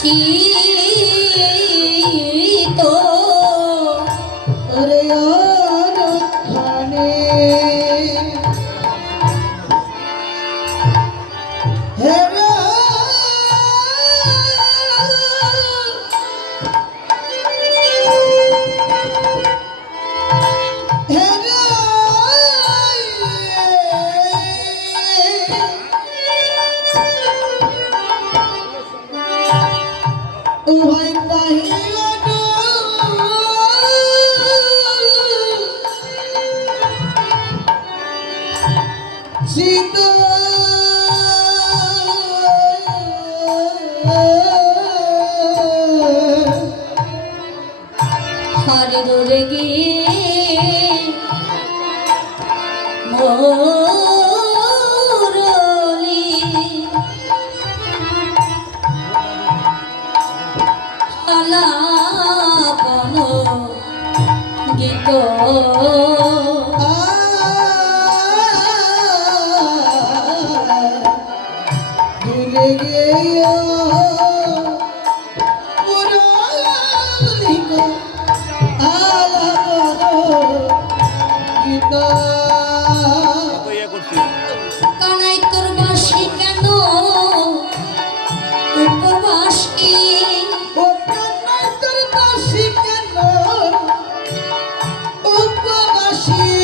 শীতো রে অনুখানে হেরা উভয় পাহিল শীত হারে দূরে গিয়ে মোরলি আলাপন গীত দূরে গিয়ে মোরলি আলাপন গীত কানাই তোর বাসি কেন উপবাসী ও কানাই তোর বাসি কেন উপবাসী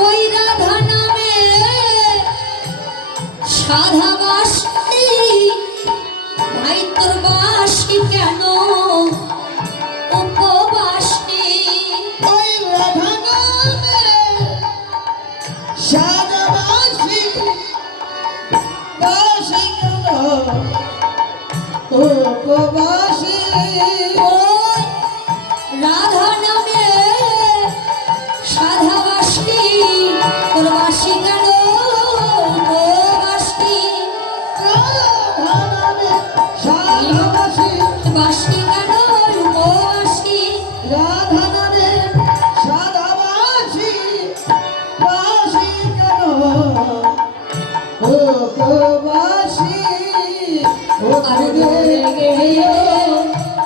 ওই রাধা নামে সাধা বাসী ভাই তোর বাসি কেন উপবাসী ওই রাধা নামে সাধা বাসী বাসী কেন উপবাসী ওই রাধা নামে সাধা বাসী তোর বাসী কেন উপবাসী রাধা নামে সাধা বাসী বাসী কেন উপবাসী রাধা নামে সাধা বাসী বাসী কেন উপবাসী ও আরে গেলো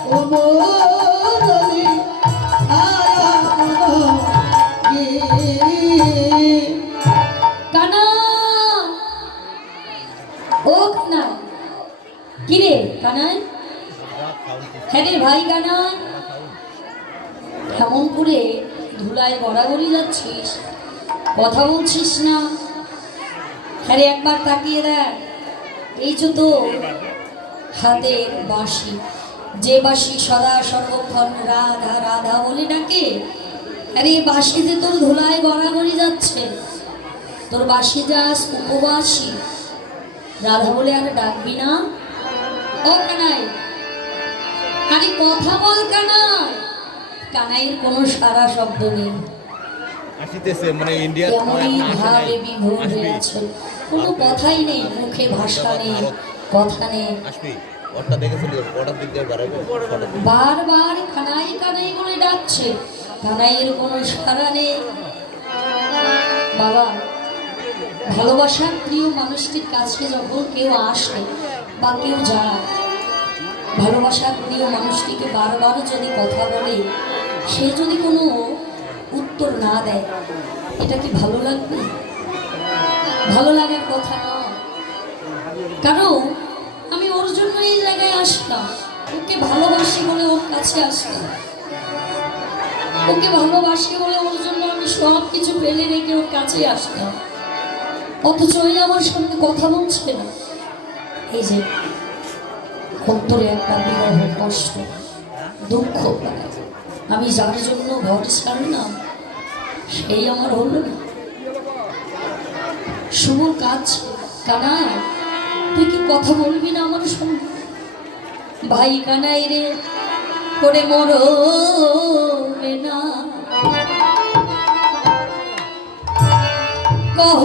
ও মোরলি আলাপন কানা ও কানা কিরে কানাই হ্যাঁ রে ভাই কানা কেমন করে ধুলায় গড়াগড়ি যাচ্ছিস কথা বলছিস না হ্যাঁ রে একবার তাকিয়ে দেখ এই যে তো হাতের বাঁশি যে বাঁশি সদা সর্বক্ষণ রাধা রাধা বলে ডাকে আরে বাঁশিতে তোর ধুলায় গড়াগড়ি যাচ্ছে তোর বাঁশি যাস উপবাসী রাধা বলে আর ডাকবি না ও কানাই আরে কথা বল কানাই কানাইয়ের কোনো সারা শব্দ নেই আসিতেছে মানে ইন্ডিয়া এমনই ভাবে বিভোর হয়ে আছে কোনো কথাই নেই মুখে ভাষা নেই কথা নেই আসবি ওটা দেখেছিলি ওটার দিক দিয়ে বাড়াবে বারবার কানাই কানাই বলে ডাকছে কানাইয়ের কোনো সাড়া নেই বাবা ভালোবাসার প্রিয় মানুষটির কাছে যখন কেউ আসে বা কেউ যায় ভালোবাসার প্রিয় মানুষটিকে বারবার যদি কথা বলে সে যদি কোনো উত্তর না দেয় এটা কি ভালো লাগবে ভালো লাগার কথা নয় কারণ আমি ওর জন্য এই জায়গায় আসলাম ওকে ভালোবাসি বলে ওর কাছে আসলাম ওকে ভালোবাসি বলে ওর জন্য আমি সব কিছু ফেলে রেখে ওর কাছে আসলাম অথচ ওই আমার সঙ্গে কথা বলছে না এই যে অন্তরে একটা বিরহ কষ্ট দুঃখ আমি যার জন্য ঘর ছাড়লাম সেই আমার হলো না শুভর কাজ কানা তুই কি কথা বলবি না আমার সঙ্গে ভাই কানাই রে করে মরবে না কহ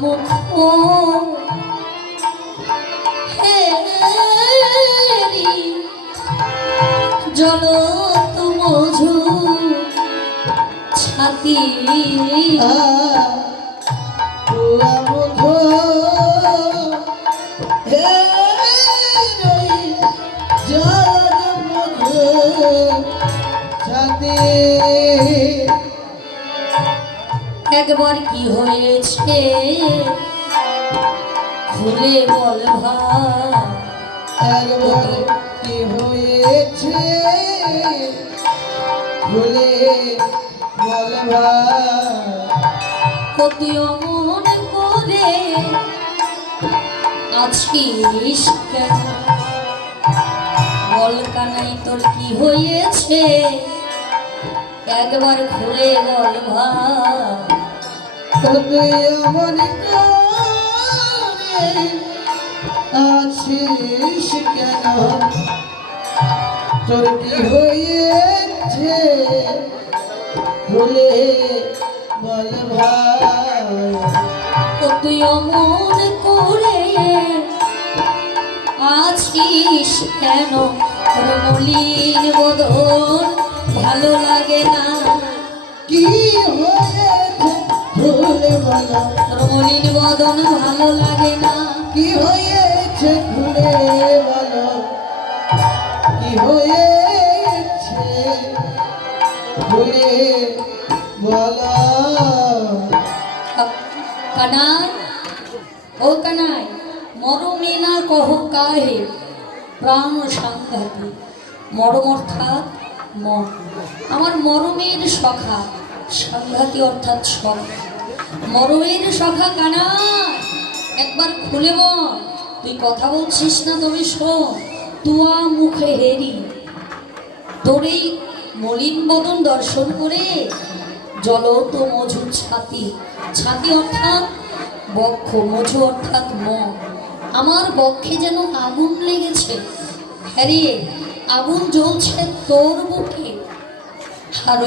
মুখ জল মধু ছাতি একবার কি হয়েছে খুলে বল ভাই, একবার কি হয়েছে ভুলে বল ভাই, তুই অমন করে আছিস কেন? বল কানাই তোর কি হয়েছে একবার খুলে বল ভাই। তুই এমন করে আছিস কেন? তোর কি হয়েছে ভুলে বল ভাই, তুই অমন করে আছিস কেন? তোর মলিন বদন ভালো লাগে না। কি হয়েছে ভুলে বল, তোর মলিন বদন ভালো লাগে না। কি হয়েছে ভুলে বল, কি হয়েছে ভুলে বল। কানাই ও কানাই মরমে না কহ কাহে প্রাণ সাংঘাতি। মরম অর্থাৎ মন, আমার মরমের সখা, সাংঘাতি অর্থাৎ সখ। মরমের সখা কানাই একবার খুলে বল, তুই কথা বলছিস না তবে শোন। তুয়া মুখে হেরি তোর এই মলিন বদন দর্শন করে জলত মধু ছাতি, ছাতি অর্থাৎ বক্ষ, মধু অর্থাৎ মন। আমার বক্ষে যেন আগুন লেগেছে। হ্যাঁ রে, আগুন জ্বলছে তোর বুকে, আর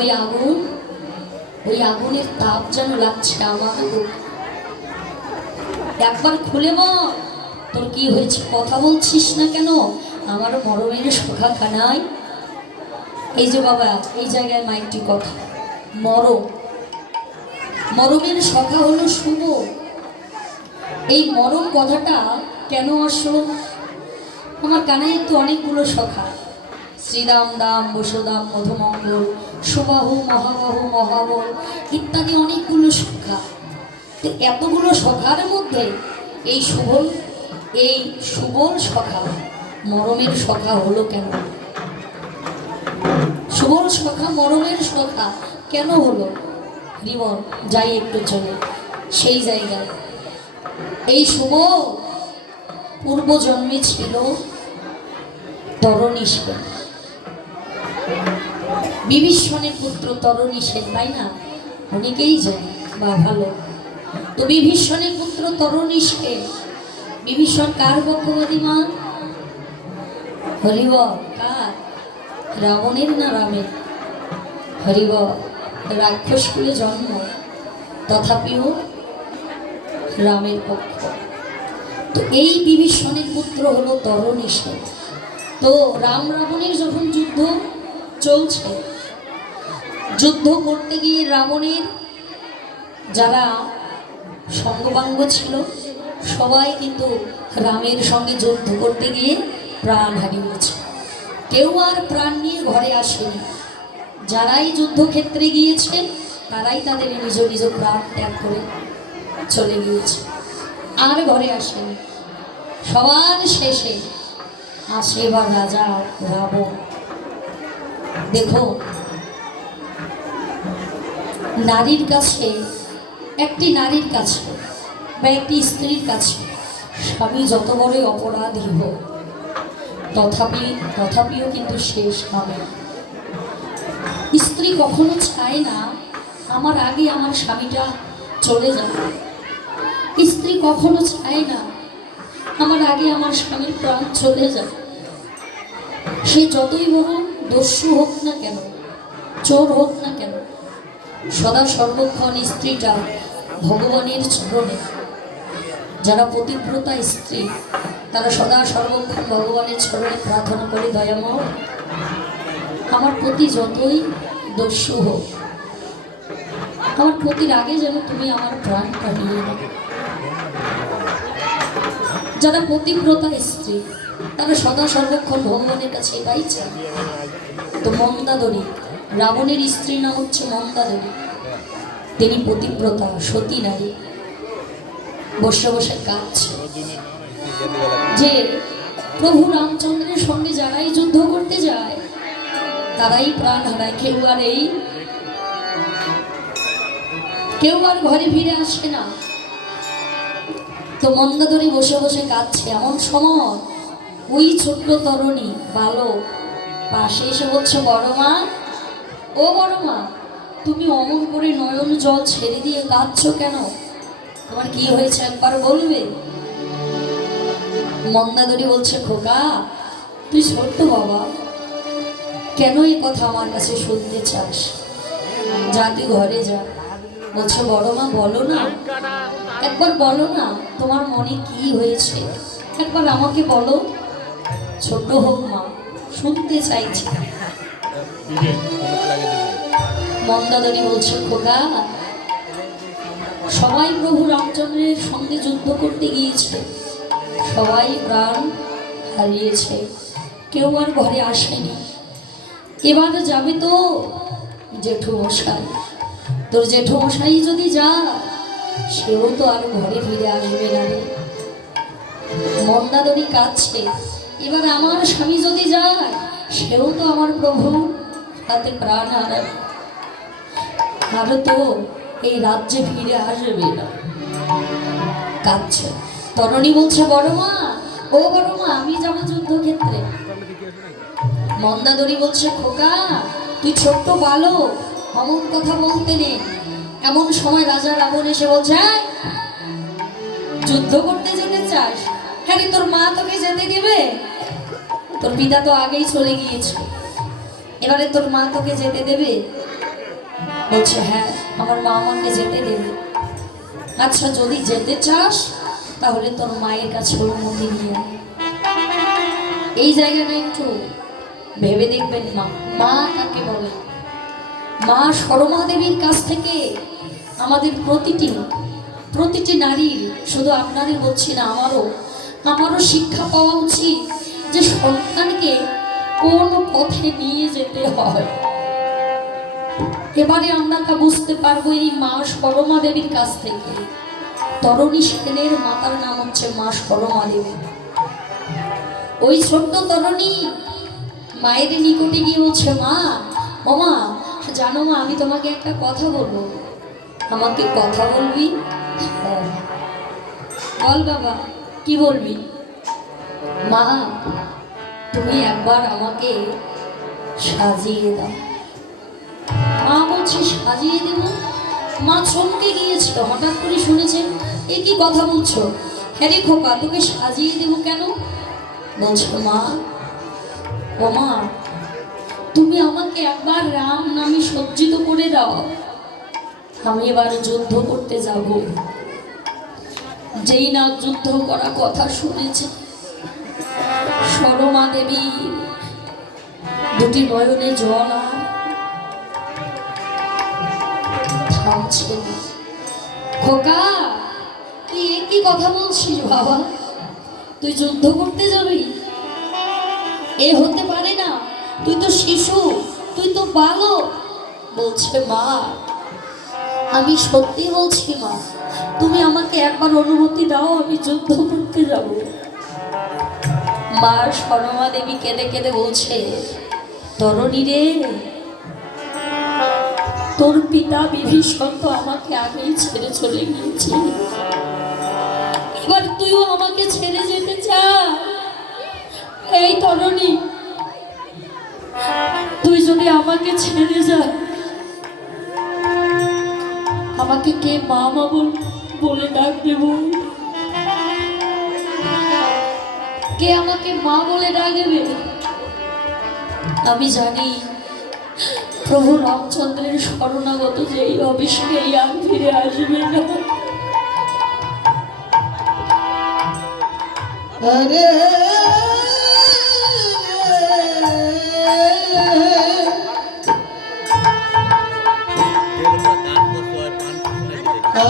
ওই আগুনের তাপ যেন লাগছে আমার বুকে। একবার খুলে বল তোর কি হয়েছে, কথা বলছিস না কেন? আমার মরমের সখা কানাই। এই যে বাবা, এই জায়গায় মাইকটি কথা, মরমের সখা হলো শুভ। এই মরম কথাটা কেন আসলো? আমার কানাইয়ের তো অনেকগুলো সখা, শ্রীরাম দাম, বসুদাম, মধুমঙ্গল, সুবাহু, মহাবাহু, মহাবল ইত্যাদি অনেকগুলো সখা। তো এতগুলো সখার মধ্যে এই সুবল সখা মরমের সখা হলো কেন? সুবল সখা মরমের সখা কেন হলো? রিমন যাই একটু চলে সেই জায়গায়। এই শুভ পূর্বজন্মে ছিল তরণীশেন, বিভীষণের পুত্র তরণীশেন, তাই না? অনেকেই জানে বা ভালো। তো বিভীষণের পুত্র তরণীশেন, বিভীষণ কার পক্ষপাতী মা? হরিব কার? রাবণের না রামের? হরিব রাক্ষস কুলে জন্ম, তথাপিও রামের পক্ষ। তো এই বিভীষণের পুত্র হলো তরণীশেন। তো রাম রাবণের যখন যুদ্ধ চলছে, যুদ্ধ করতে গিয়ে রাবণের যারা সঙ্গবাঙ্গ ছিল সবাই কিন্তু রামের সঙ্গে যুদ্ধ করতে গিয়ে প্রাণ হারিয়েছে। কেউ আর প্রাণ নিয়ে ঘরে আসেনি। যারাই যুদ্ধক্ষেত্রে গিয়েছে তারাই তাদের নিজ নিজ প্রাণ ত্যাগ করে চলে গিয়েছে, আর ঘরে আসেনি। সবার শেষে আসে এবার রাজা রাবণ। দেখো, নারীর কাছে, একটি নারীর কাছে বা একটি স্ত্রীর কাছে স্বামী যত বড়ই অপরাধী হোক, তথাপিও কিন্তু সে স্বামী। স্ত্রী কখনো চায় না আমার আগে আমার স্বামীটা চলে যাবে। স্ত্রী কখনো চায় না আমার আগে আমার স্বামীর প্রাণ চলে যাবে। সে যতই বড় দস্যু হোক না কেন, চোর হোক না কেন, সদা সর্বক্ষণ স্ত্রীটা ভগবানের চরণে যারা পতিব্রতা স্ত্রী তারা সদা সর্বক্ষণ ভগবানের চরণে প্রার্থনা করে, দয়াময় আমার প্রতি যতই দস্যু হোক, আমার প্রতির আগে যেন তুমি আমার প্রাণটা নিয়ে নাও। যারা পতিব্রতা স্ত্রী তারা সদা সর্বক্ষণ ভগবানের কাছে এটাই চায়। তো মন্দাদরী, রাবণের স্ত্রীর নাম হচ্ছে মন্দাদরী, তিনি পতিব্রতা সতী নারী, বসে বসে কাঁদছে যে প্রভু রামচন্দ্রের সঙ্গে যারাই যুদ্ধ করতে যায় তারাই প্রাণ হারায়, কেউ আর ঘরে ফিরে আসে না। তো মন্দাদরী বসে বসে কাঁদছে। এমন সময় ওই ছোট্ট তরুণী বালক পাশে এসে বলছে, বড় মা, ও বড় মা, তুমি অমন করে নয়ন জল ছেড়ে দিয়ে কাঁদছো কেন? তোমার কি হয়েছে একবার বলবে? মন্দাদরী বলছে, খোকা তুই ছোট্ট বাবা, কেন এই কথা আমার কাছে শুনতে চাস? যা তুই ঘরে যা। বলছে, বড় মা বলো না, একবার বলো না তোমার মনে কি হয়েছে, একবার আমাকে বলো। ছোট হোক মা, শুনতে চাইছি। মন্দাদরী বলছে, খোকা সবাই প্রভু রামচন্দ্রের সঙ্গে যুদ্ধ করতে গিয়েছে, সবাই প্রাণ হারিয়েছে, কেউ আর ঘরে আসেনি। এবার যাবে তো জেঠুমশাই, তোর জেঠুমশাই যদি যা, সেও তো আর ঘরে ফিরে আসবে না রে। মন্দাদরী কাঁদছে, এবার আমার স্বামী যদি যায়, সেও তো আমার প্রভু তাতে প্রাণ হারাবে, আর তো এই রাজ্যে ফিরে আসবে না। কাঁদছে। তরুণী বলছে, বড় মা, ও বড় মা, আমি যাবো যুদ্ধক্ষেত্রে। মন্দাদরী বলছে, খোকা তুই ছোট্ট বালক, অমন কথা বলতে নেই। এমন সময় রাজা রাবণ এসে বলছে, যুদ্ধ করতে যেতে চাস? হ্যাঁ রে, তোর মা তোকে যেতে দেবে? তোর পিতা তো আগেই চলে গিয়েছে, এবারে তোর মা তোকে যেতে দেবে? বলছে, হ্যাঁ আমার মা আমাকে যেতে দেবে। আচ্ছা যদি যেতে চাস তাহলে তোর মায়ের কাছে অনুমতি নিয়ে আয়। এই জায়গাটা একটু ভেবে দেখবেন। মা কাকে বলে? মা সরমা দেবীর কাছ থেকে আমাদের প্রতিটি নারীর, শুধু আপনারই বলছি না, আমারও শিক্ষা পাওয়া উচিত যে সন্তানকে কোন পথে নিয়ে যেতে হয়। এবারে আমরা তা বুঝতে পারবো এই মা সরমা দেবীর কাছ থেকে। তরণী সেনের মাতার নাম হচ্ছে মা সরমা দেবী। ওই ছোট্ট তরণী মায়ের নিকটে গিয়ে বলছে, মা, ও মা, জানো মা, আমি তোমাকে একটা কথা বলবো, আমাকে কথা বলবি? বল বাবা, কি বলবি? মা, তুমি একবার আমাকে সাজিয়ে দাও। মা বলছে, সাজিয়ে দেব? মা চমকে গিয়েছিল, হঠাৎ করে শুনেছেন এ কি কথা বলছো? হ্যাঁ রে খোকা, তোকে সাজিয়ে দেবো কেন? বলছো, মা, ও মা, তুমি আমাকে একবার রাম নামে সজ্জিত করে দাও, আমি এবার যুদ্ধ করতে যাব। যেই না যুদ্ধ করা কথা শুনেছে, সরমা দেবী দুটি নয়নে জল আর থামছে না। খোকা, তুই একই কথা বলছিস বাবা? তুই যুদ্ধ করতে যাবি? এ হতে পারে না, তুই তো শিশু, তুই তো বালক। বলছে, মা, আমি সত্যি বলছি মা, তুমি আমাকে একবার অনুমতি দাও, আমি যুদ্ধ করতে যাব। মা সরমা দেবী কেঁদে কেঁদে বলছে, তরণী রে, তোর পিতা বিভীষণ তো আমাকে আগেই ছেড়ে চলে গিয়েছে, এবার তুইও আমাকে ছেড়ে যেতে চাস? এই তরণী, তুই যদি আমাকে ছেড়ে যা, আমাকে কে মা মা বলে ডাক দেব? কে আমাকে মা বলে ডাকবে? আমি জানি প্রভু রামচন্দ্রের শরণাগত যেই হবে সেই আর ফিরে আসবে না। আরে যেগুলো গান করছো আর গান করছো নাকি দেখি।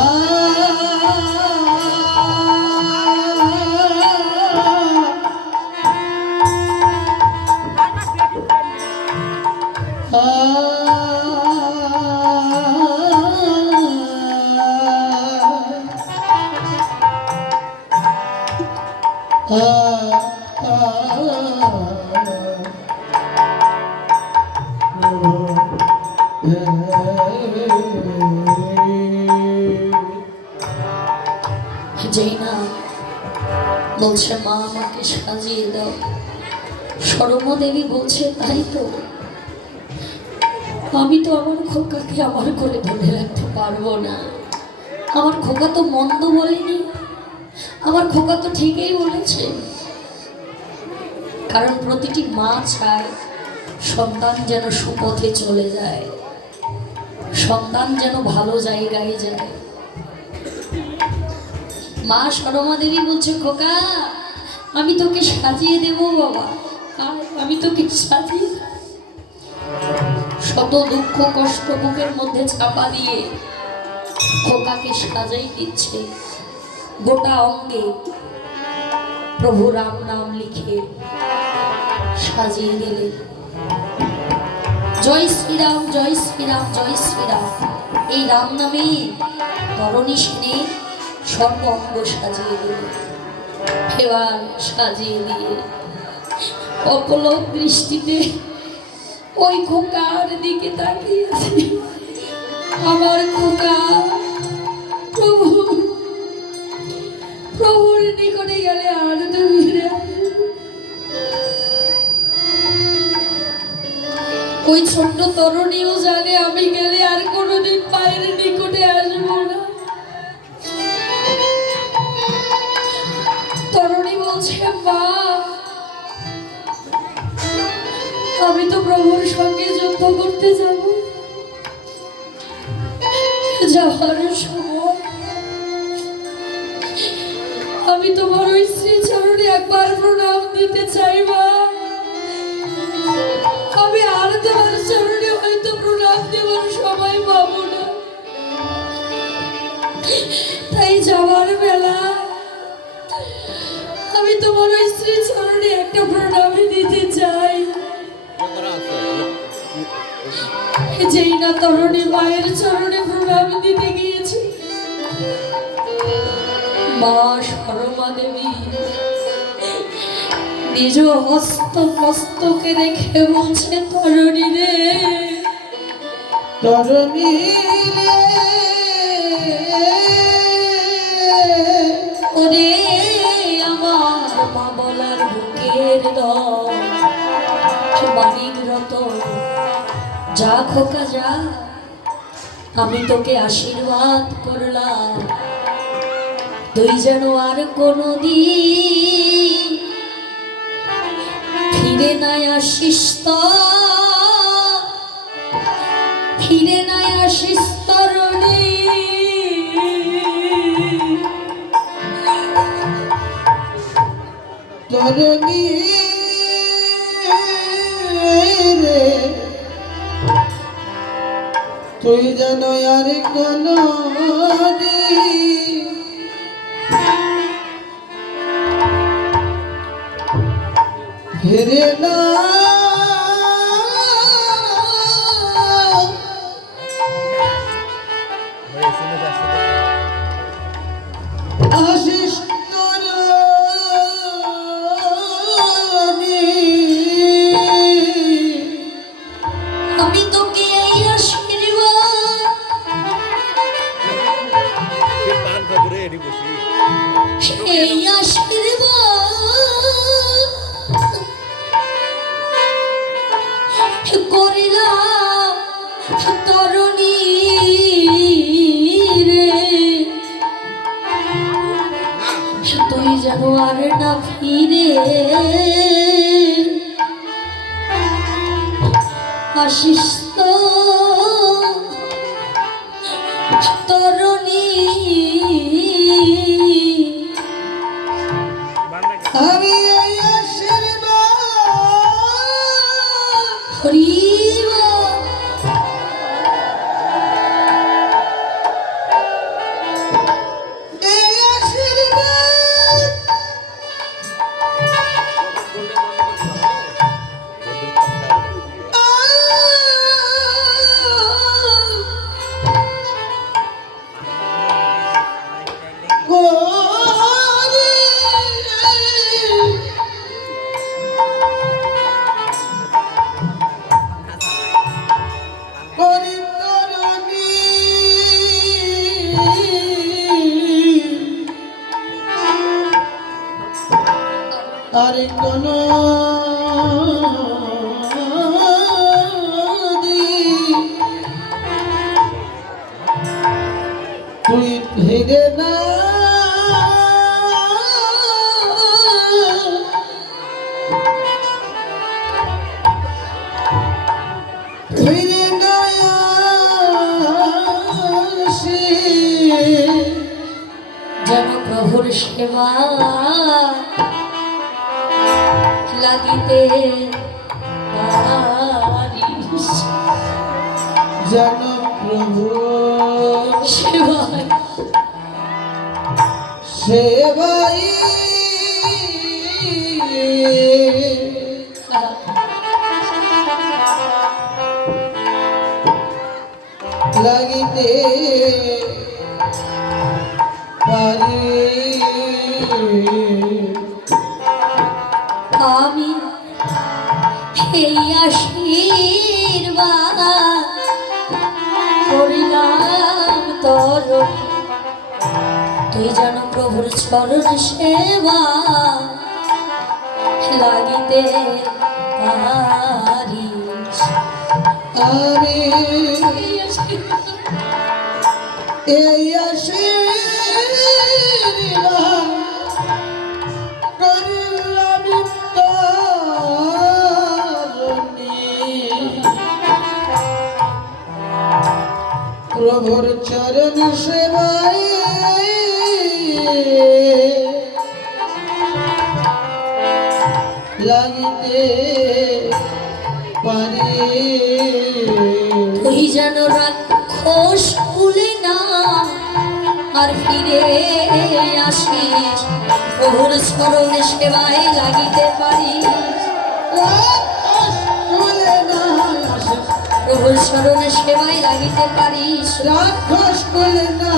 যেই না বলছে মা আমাকে সাজিয়ে দাও, সরমা দেবী বলছে তাই তো, আমি তো আমার খোকাকে আমার করে ধরে রাখতে পারবো না। আমার খোকা তো মন্দ বলেনি, আমার খোকা তো ঠিকই বলেছে। কারণ প্রতিটি মা চায় সন্তান যেন সুপথে চলে যায়, সন্তান যেন ভালো জায়গায় যায়। মা সরমা দেবী বলছে খোকা আমি তোকে সাজিয়ে দেব বাবা, আমি তোকে সাজিয়ে দেব। শত দুঃখ কষ্ট বুকের মধ্যে চাপা দিয়ে খোকাকে সাজাই দিচ্ছে। গোটা অঙ্গে প্রভু রাম নাম লিখে সাজিয়ে দিলেন। জয় শ্রীরাম জয় শ্রীরাম জয় শ্রীরাম, এই রাম নামে ধরণী সেনে সর্ব অঙ্গ সাজিয়ে দিল। এবার সাজিয়ে দিয়ে অপলক দৃষ্টিতে ওই খোকার দিকে তাকিয়েছে। আমার খোকা প্রভু, প্রভুর নিকটে গেলে আর তো ফিরে আসবে। ওই ছোট্ট তরুণীও জানে আমি গেলে আর কোনোদিন পায়ের নিকটে আসবো না। তরুণী বলছে মা আমি তো প্রভুর সঙ্গে যুদ্ধ করতে যাব, যাওয়ার সময় আমি তোমার ওই শ্রীচরণে একবার প্রণাম দিতে চাই মা। আমি আর তোমার চরণে হয়তো প্রণাম দেওয়ার সময় পাবো না, তাই যাওয়ার বেলা আমি তোমার ওই শ্রীচরণে একটা প্রণাম দিতে চাই। যেই না তরুণী মায়ের চরণে প্রণাম দিতে গিয়েছে, মা সরমা দেবী নিজ হস্ত মস্তকে রেখে বলছে তরুণী রে, তরণী ওরে আমার মা বলার বুকের মানিক রতন, যা খোকা যা, আমি তোকে আশীর্বাদ করলাম, তুই যেন আর কোনদিন ফিরে নাই আসিস, ফিরে নাই আসিস তরুণী। তরণী রে তুই যেন আর কোনো ফিরে না আসিস তরণী। আমি তোকে এই আশীর্বাদ, এই আশীর্বাদ করিলাম তরুণী রে, তুই যেন আর না ফিরে আসিস তরুণী। আর কোন তুই ফিরে না ফিরে না যেন প্রভুর সেবা লাগিতে পারিস। যেন প্রভু সেবায় সেবাই লাগিতে পারি আমি এই আশীর্বাদ করিলাম তোর, তুই যেন প্রভুর চরণ সেবা লাগিতে পারিস। আমি এই আশীর্বাদ এই আশীর্বাদ করিলাম তরুণী, প্রভুর চরণ সেবায় লাগিতে পারি। তুই যেন রাক্ষস কুলে না আর ফিরে আসিস, প্রভুর স্মরণ সেবায় লাগিতে পারিস। প্রভুর স্মরণ সেবায় লাগিতে পারিস। রাক্ষস বলে না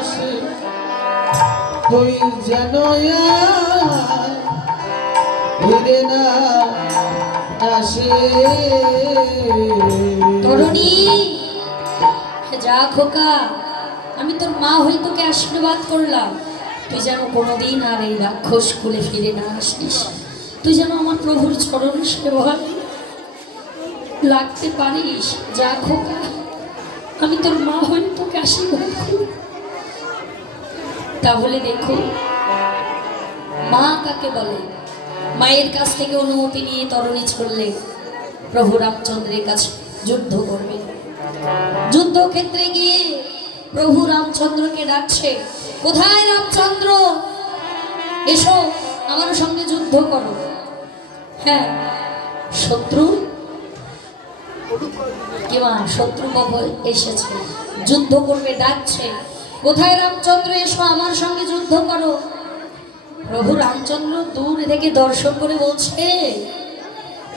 আসে, তুই যেন ফিরে না আসে। তরুণী যা খোকা, আমি তোর মা হয়ে তোকে আশীর্বাদ করলাম, তুই যেন কোনোদিন আর এই রাক্ষস কুলে ফিরে না আসিস, তুই যেন আমার প্রভুর চরণ সেবায় লাগতে পারিস। যা খোকা, আমি তোর মা হয়ে তোকে আশীর্বাদ করি। তাহলে দেখো মা কাকে বলে। মায়ের কাছ থেকে অনুমতি নিয়ে তরুণী চললে প্রভু রামচন্দ্রের কাছে যুদ্ধ করবে। যুদ্ধক্ষেত্রে গিয়ে প্রভু রামচন্দ্রকে ডাকছে, কোথায় রামচন্দ্র, এসো আমার সঙ্গে যুদ্ধ করো। হ্যাঁ, শত্রু কিংবা শত্রু কবল এসেছে, যুদ্ধ করবে, ডাকছে, কোথায় রামচন্দ্র, এসো আমার সঙ্গে যুদ্ধ করো। প্রভু রামচন্দ্র দূর থেকে দর্শন করে বলছে,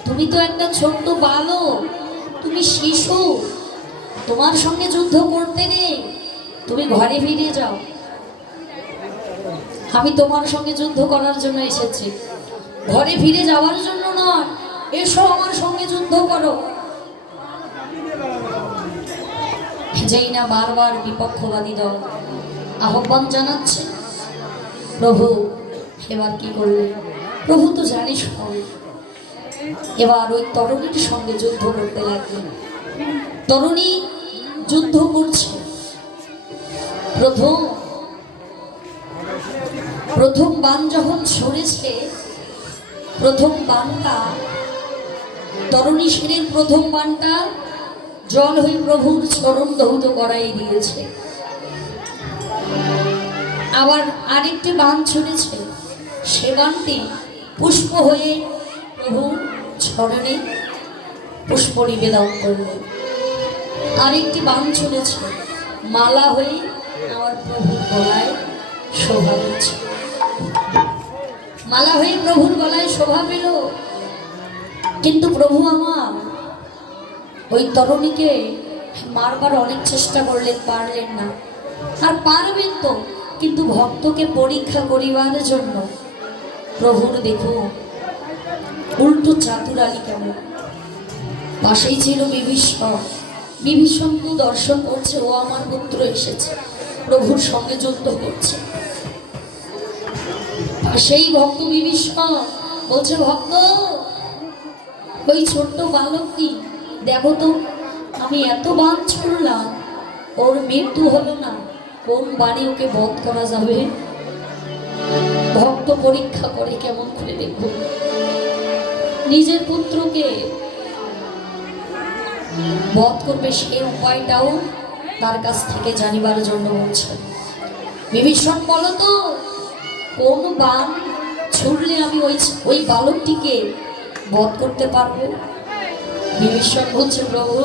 তুমি তো একটা ছোট্ট বালক, তুমি শিশু, তোমার সঙ্গে যুদ্ধ করতে নেই, তুমি ঘরে ফিরে যাও, আমি তোমার সঙ্গে যুদ্ধ করার জন্য এসেছি, ঘরে ফিরে যাওয়ার জন্য নয়, এসো আমার সঙ্গে যুদ্ধ করো। যেই না বারবার বিপক্ষবাদী দল আহ্বান জানাচ্ছে, প্রভু এবার কি করলে, প্রভু তো জানিস, এবার ওই তরুণীর সঙ্গে যুদ্ধ করতে লাগলেন। তরুণী যুদ্ধ করছে, প্রথম বাণ যখন ছড়েছে, প্রথম বাণটা তরুণী সেনের প্রথম বাণটা জল হয়ে প্রভুর চরণ দৌত করাই দিয়েছে। আবার আরেকটি বাণ ছুড়েছে, সে বাণটি পুষ্প হয়ে প্রভুর চরণে পুষ্প নিবেদন করলেন। আরেকটি বাণ ছুড়েছে, মালা হয়ে আমার প্রভুর গলায় শোভা পেয়েছে, মালা হয়ে প্রভুর গলায় শোভা পেল। কিন্তু প্রভু আমার ওই তরুণীকে মারবার অনেক চেষ্টা করলেন, পারলেন না, আর পারবেন তো, কিন্তু ভক্তকে পরীক্ষা করিবার জন্য প্রভুর দেখুন উল্টো চাতুরালি কেমন। পাশেই ছিল বিভীষণ, বিভীষণকে দর্শন করছে, ও আমার পুত্র এসেছে, প্রভুর সঙ্গে যুদ্ধ করছে। পাশেই ভক্ত বিভীষণ, বলছে ভক্ত ওই ছোট্ট বালকটি দেখো তো, আমি এত বাণ ছুড়লাম, ওর মৃত্যু হলো না, কোন বাণী ওকে বধ করা যাবে? ভক্ত পরীক্ষা করে কেমন করে দেখুন, নিজের পুত্রকে বধ করবে সেই উপায়টাও তার কাছ থেকে জানিবার জন্য বলছে। বিভীষণ বলো তো, কোন বাণ ছুড়লে আমি ওই বালকটিকে বধ করতে পারবো? বিভীষণ বলছে, প্রভু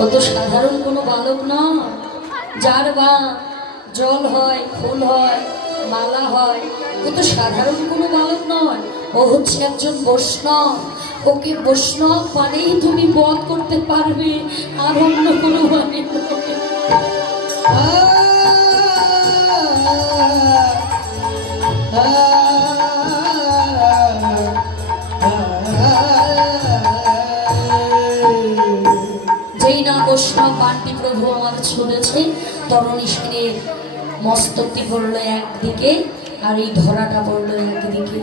ও তো সাধারণ কোনো বালক না, যার বাণ জল হয়, ফুল হয়, মালা হয়, ও তো সাধারণ কোনো বালক নয়, ও হচ্ছে একজন বৈষ্ণব। ওকে বৈষ্ণব মানেই তুমি বধ করতে পারবে, আর অন্য কোনো মানে নয়। যেই না বৈষ্ণব বাণটি প্রভু আমার ছুঁড়েছে, তরণী সেনের মস্তকটি পড়লো একদিকে, আর এই ধরাটা পড়লো একদিকে।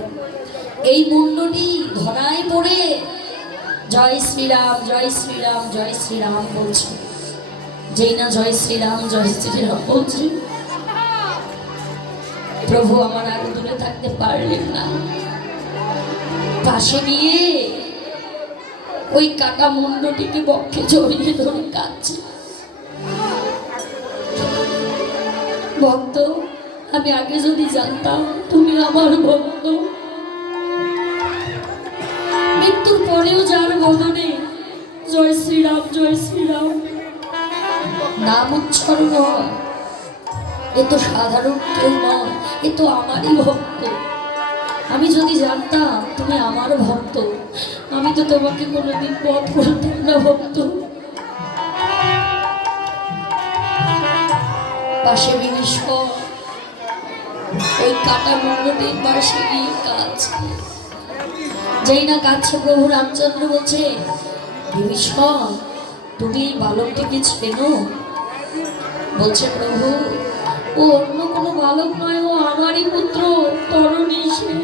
এই মুন্ডটি ধরায় পড়ে জয় শ্রীরাম, জয় শ্রীরাম, জয় শ্রীরাম বলছে। যেই না জয় শ্রীরাম, জয় শ্রীরাম বলছে, প্রভু আমার আর দূরে থাকতে পারলেন না, পাশে নিয়ে ওই কাটা মুন্ডটিকে বক্ষে জড়িয়ে ধরে কাঁদছে। ভক্ত, আমি আগে যদি জানতাম তুমি আমার ভক্ত, মৃত্যুর পরেও যার বদনে জয় শ্রীরাম, জয় শ্রীরাম নাম উচ্চারণ হয়, এ তো সাধারণ কেউ নয়, এ তো আমারই ভক্ত। আমি যদি জানতাম তুমি আমার ভক্ত, আমি তো তোমাকে কোনোদিন বধ করতাম না ভক্ত। পাশে বিভীষণ ওই কাটা মুন্ডটির পাশে গিয়ে কাঁদছে। যেই না কাঁদছে, প্রভু রামচন্দ্র বলছে, বিভীষণ তুমি এই বালকটিকে চেনো? বলছে, প্রভু ও অন্য কোনো বালক নয়, ও আমারই পুত্র তরণী সেন।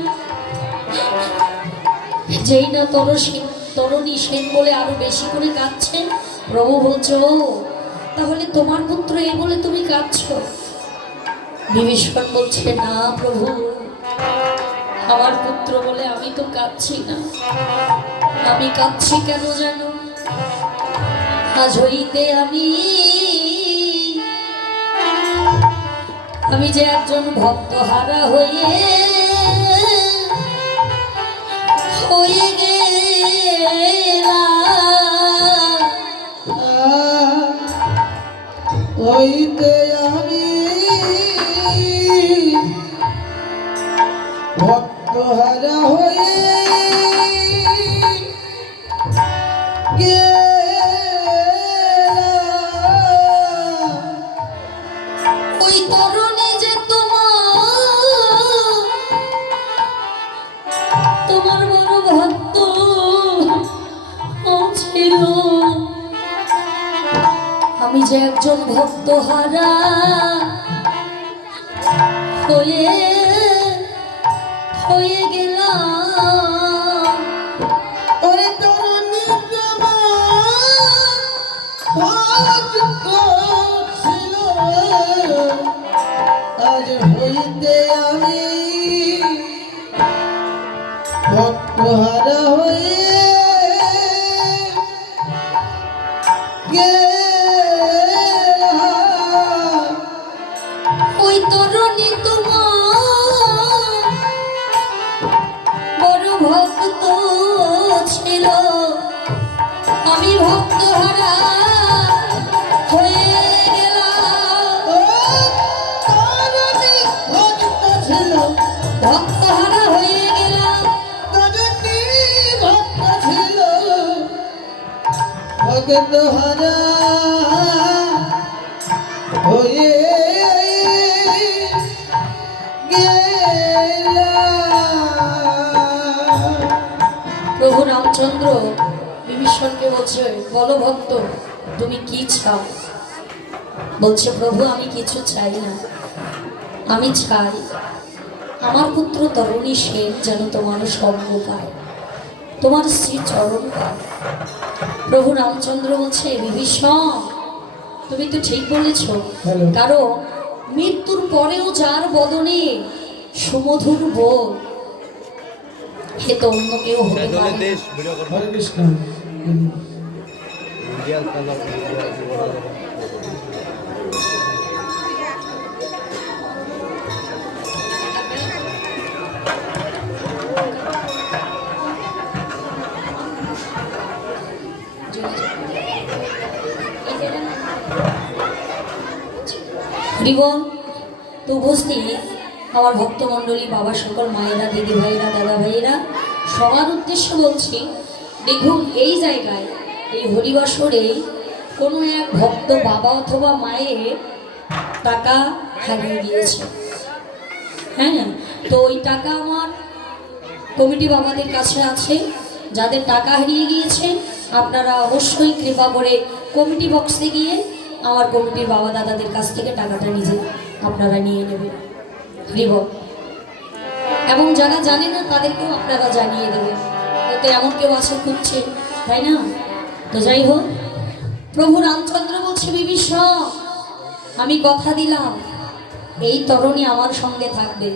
যেই না তরণী সেন বলে আরো বেশি করে কাঁদছে, প্রভু বলছো তাহলে তোমার পুত্র এই বলে তুমি কাঁদছো? বিভীষণ বলছে, না প্রভু, আমার পুত্র বলে আমি তো কাঁদছি না। আমি কাঁদছি কেন জানো? আজ হইতে আমি যে একজন ভক্তহারা হয়ে গেলাম। হইতে আমি ভক্তহারা হয়ে ওই তরুণী যে তোমার বড় ভক্ত ছিল, আমি যে একজন ভক্তহারা হয়ে গেলাম। ওরে তরুণী ভক্ত ছিল, আজ হইতে আমি ভক্তহারা হয়ে ওই তরুণী তোমার বড় ভক্ত ছিল, আমি ভক্তহারা হয়ে গেলাম। ভক্তহারা হয়ে গেলাম। ভক্ত ছিল, ভক্তহারা হয়ে প্রভু রামচন্দ্র বিভীষণকে বলছে, বলো ভক্ত তুমি কি চাও? বলছে, প্রভু আমি কিছু চাই না, আমি চাই আমার পুত্র তরুণী সেন যেন তোমার সঙ্গ পায়, তোমার শ্রী চরণ পায়। প্রভু রামচন্দ্র বলছে, বিভীষণ তুমি তো ঠিক বলেছ, হ্যালো। কারণ মৃত্যুর পরেও যার বদনে সুমধুর বোধ, সে তো অন্য কেউ হতে পারে জয়দলের না। দেশ ভিডিও করবো হরে কৃষ্ণ। ইন্ডিয়াল কালার হরিবল। তো উপস্থিত আমার ভক্তমণ্ডলী, বাবা, সকল মায়েরা, দিদি ভাইরা, দাদা ভাইয়েরা, সবার উদ্দেশ্যে বলছি, দেখুন এই জায়গায় এই হরিবাসরে কোনো এক ভক্ত বাবা অথবা মায়ের টাকা হারিয়ে গিয়েছে। হ্যাঁ, তো ওই টাকা আমার কমিটি বাবাদের কাছে আছে। যাদের টাকা হারিয়ে গিয়েছে আপনারা অবশ্যই কৃপা করে কমিটি বক্সে গিয়ে আমার কমিটির বাবা দাদাদের কাছ থেকে টাকাটা নিজে আপনারা নিয়ে নেবেন। হরিব। এবং যারা জানে না তাদেরকেও আপনারা জানিয়ে দেবেন, হয়তো এমন কেউ আছে খুঁজছে, তাই না? তো যাই হোক, প্রভু রামচন্দ্র বলছে, বিভীষণ আমি কথা দিলাম এই তরুণী আমার সঙ্গে থাকবে,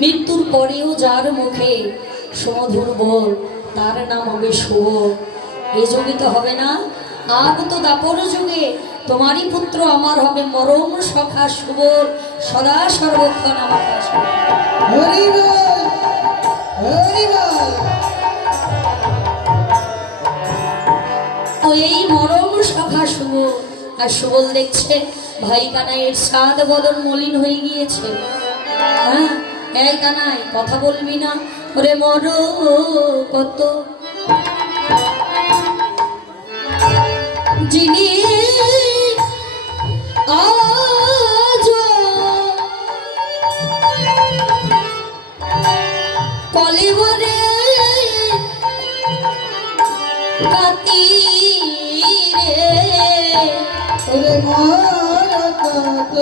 মৃত্যুর পরেও যার মুখে সুমধুর বল তার নাম হবে শুভ। এই যুগে তো হবে না, আগত দাপর যুগে তোমারই পুত্র আমার হবে মরম সখা শুভ, সদা সর্বক্ষণ আমার কাছে। হরি বল, হরি বল। তো এই মরম সখা শুভ আর সুবল দেখছে ভাই কানাইয়ের সাদ বদন মলিন হয়ে গিয়েছে। হ্যাঁ, এই কানাই কথা বলবি না? ওরে মর কত যিনি আজ কলিবরে কাতি রে, ওরে মারা কত